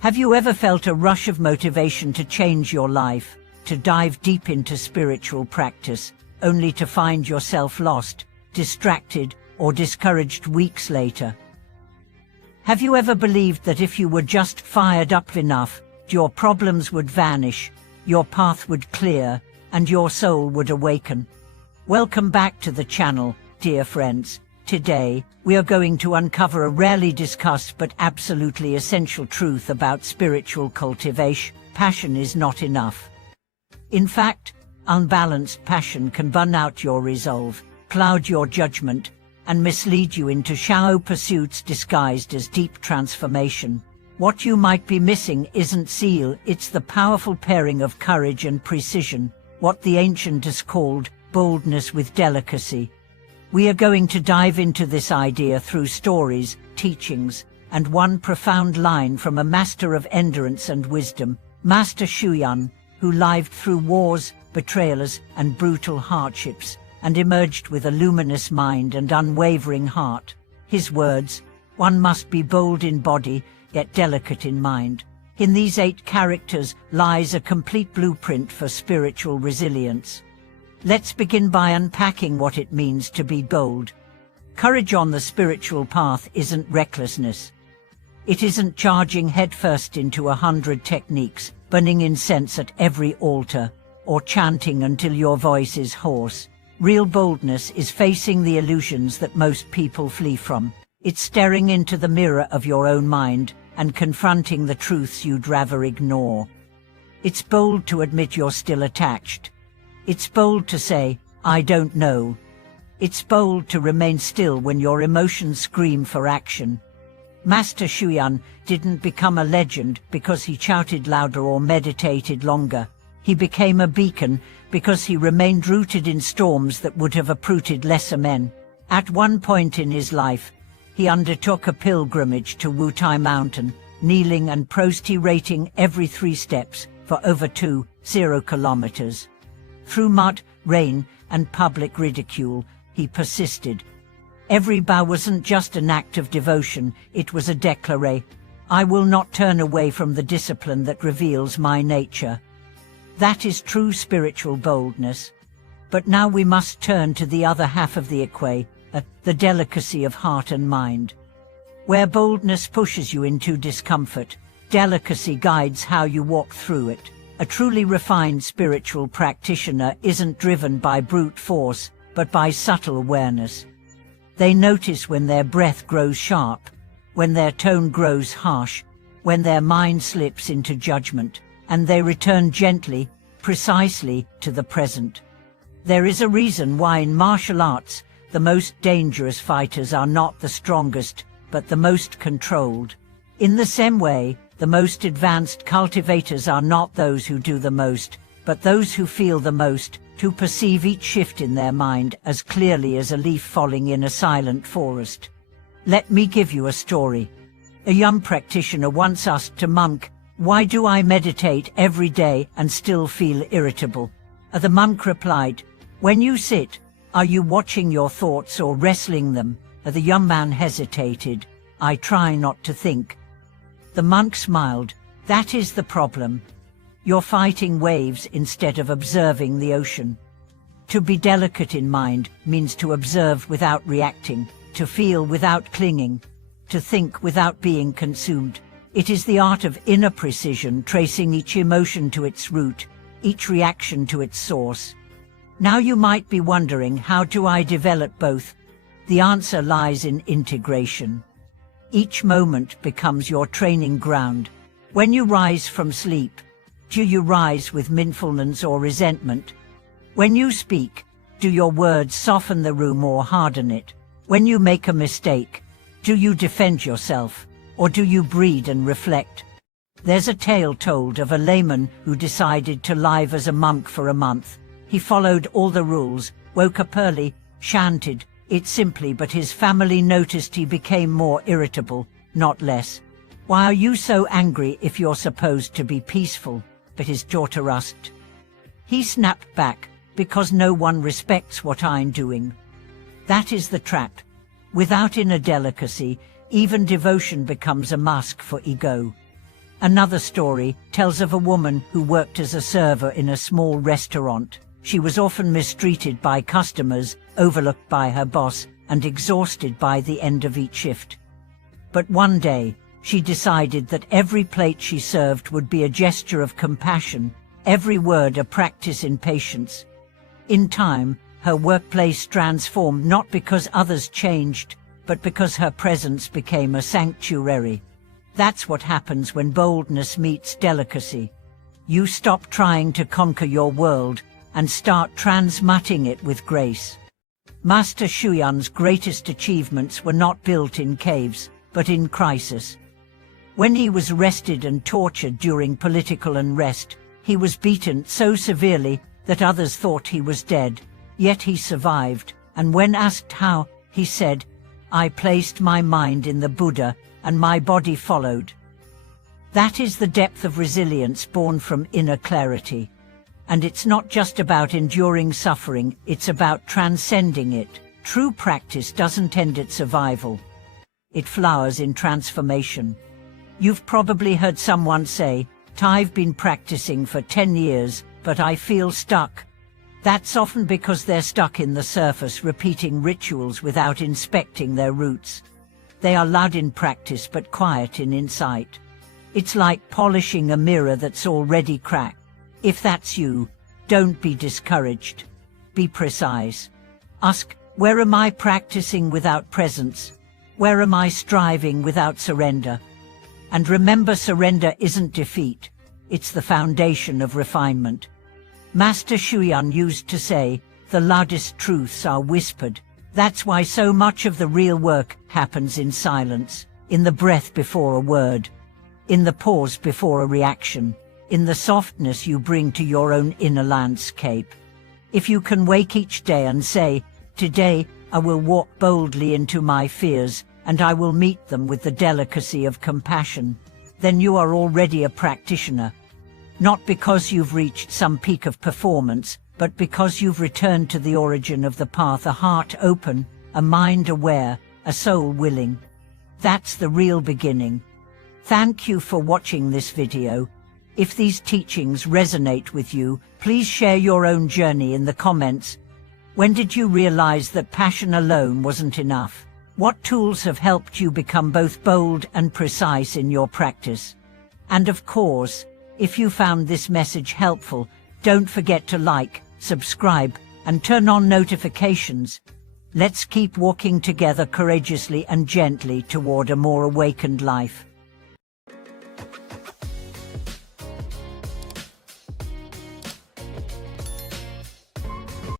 Have you ever felt a rush of motivation to change your life, to dive deep into spiritual practice, only to find yourself lost, distracted, or discouraged weeks later? Have you ever believed that if you were just fired up enough, your problems would vanish, your path would clear, and your soul would awaken? Welcome back to the channel, dear friends. Today, we are going to uncover a rarely discussed but absolutely essential truth about spiritual cultivation. Passion is not enough. In fact, unbalanced passion can burn out your resolve, cloud your judgment, and mislead you into shallow pursuits disguised as deep transformation. What you might be missing isn't zeal, it's the powerful pairing of courage and precision, what the ancients called boldness with delicacy. We are going to dive into this idea through stories, teachings, and one profound line from a master of endurance and wisdom, Master Shuyan, who lived through wars, betrayals, and brutal hardships, and emerged with a luminous mind and unwavering heart. His words, "One must be bold in body, yet delicate in mind." In these 8 characters lies a complete blueprint for spiritual resilience. Let's begin by unpacking what it means to be bold. Courage on the spiritual path isn't recklessness. It isn't charging headfirst into 100 techniques, burning incense at every altar, or chanting until your voice is hoarse. Real boldness is facing the illusions that most people flee from. It's staring into the mirror of your own mind and confronting the truths you'd rather ignore. It's bold to admit you're still attached. It's bold to say, "I don't know." It's bold to remain still when your emotions scream for action. Master Shuyan didn't become a legend because he shouted louder or meditated longer. He became a beacon because he remained rooted in storms that would have uprooted lesser men. At one point in his life, he undertook a pilgrimage to Wutai Mountain, kneeling and prostrating every 3 steps for over 20 kilometers. Through mud, rain, and public ridicule, he persisted. Every bow wasn't just an act of devotion, it was a declaration. "I will not turn away from the discipline that reveals my nature." That is true spiritual boldness. But now we must turn to the other half of the equation, the delicacy of heart and mind. Where boldness pushes you into discomfort, delicacy guides how you walk through it. A truly refined spiritual practitioner isn't driven by brute force, but by subtle awareness. They notice when their breath grows sharp, when their tone grows harsh, when their mind slips into judgment, and they return gently, precisely, to the present. There is a reason why in martial arts, the most dangerous fighters are not the strongest, but the most controlled. In the same way, the most advanced cultivators are not those who do the most, but those who feel the most, who perceive each shift in their mind as clearly as a leaf falling in a silent forest. Let me give you a story. A young practitioner once asked a monk, "Why do I meditate every day and still feel irritable?" The monk replied, "When you sit, are you watching your thoughts or wrestling them?" The young man hesitated. "I try not to think." The monk smiled. "That is the problem. You're fighting waves instead of observing the ocean." To be delicate in mind means to observe without reacting, to feel without clinging, to think without being consumed. It is the art of inner precision, tracing each emotion to its root, each reaction to its source. Now you might be wondering, how do I develop both? The answer lies in integration. Each moment becomes your training ground. When you rise from sleep, do you rise with mindfulness or resentment? When you speak, do your words soften the room or harden it? When you make a mistake, do you defend yourself, or do you breathe and reflect? There's a tale told of a layman who decided to live as a monk for a month. He followed all the rules, woke up early, chanted it simply, but his family noticed he became more irritable, not less. "Why are you so angry if you're supposed to be peaceful?" But his daughter asked. He snapped back, "Because no one respects what I'm doing." That is the trap. Without inner delicacy, even devotion becomes a mask for ego. Another story tells of a woman who worked as a server in a small restaurant. She was often mistreated by customers, overlooked by her boss, and exhausted by the end of each shift. But one day, she decided that every plate she served would be a gesture of compassion, every word a practice in patience. In time, her workplace transformed not because others changed, but because her presence became a sanctuary. That's what happens when boldness meets delicacy. You stop trying to conquer your world and start transmuting it with grace. Master Xuyan's greatest achievements were not built in caves, but in crisis. When he was arrested and tortured during political unrest, he was beaten so severely that others thought he was dead. Yet he survived, and when asked how, he said, "I placed my mind in the Buddha, and my body followed." That is the depth of resilience born from inner clarity. And it's not just about enduring suffering, it's about transcending it. True practice doesn't end at survival. It flowers in transformation. You've probably heard someone say, "I've been practicing for 10 years, but I feel stuck." That's often because they're stuck in the surface, repeating rituals without inspecting their roots. They are loud in practice but quiet in insight. It's like polishing a mirror that's already cracked. If that's you, don't be discouraged. Be precise. Ask, where am I practicing without presence? Where am I striving without surrender? And remember, surrender isn't defeat. It's the foundation of refinement. Master Xuyan used to say, "The loudest truths are whispered." That's why so much of the real work happens in silence, in the breath before a word, in the pause before a reaction, in the softness you bring to your own inner landscape. If you can wake each day and say, "Today I will walk boldly into my fears, and I will meet them with the delicacy of compassion," then you are already a practitioner. Not because you've reached some peak of performance, but because you've returned to the origin of the path, a heart open, a mind aware, a soul willing. That's the real beginning. Thank you for watching this video. If these teachings resonate with you, please share your own journey in the comments. When did you realize that passion alone wasn't enough? What tools have helped you become both bold and precise in your practice? And of course, if you found this message helpful, don't forget to like, subscribe, and turn on notifications. Let's keep walking together courageously and gently toward a more awakened life.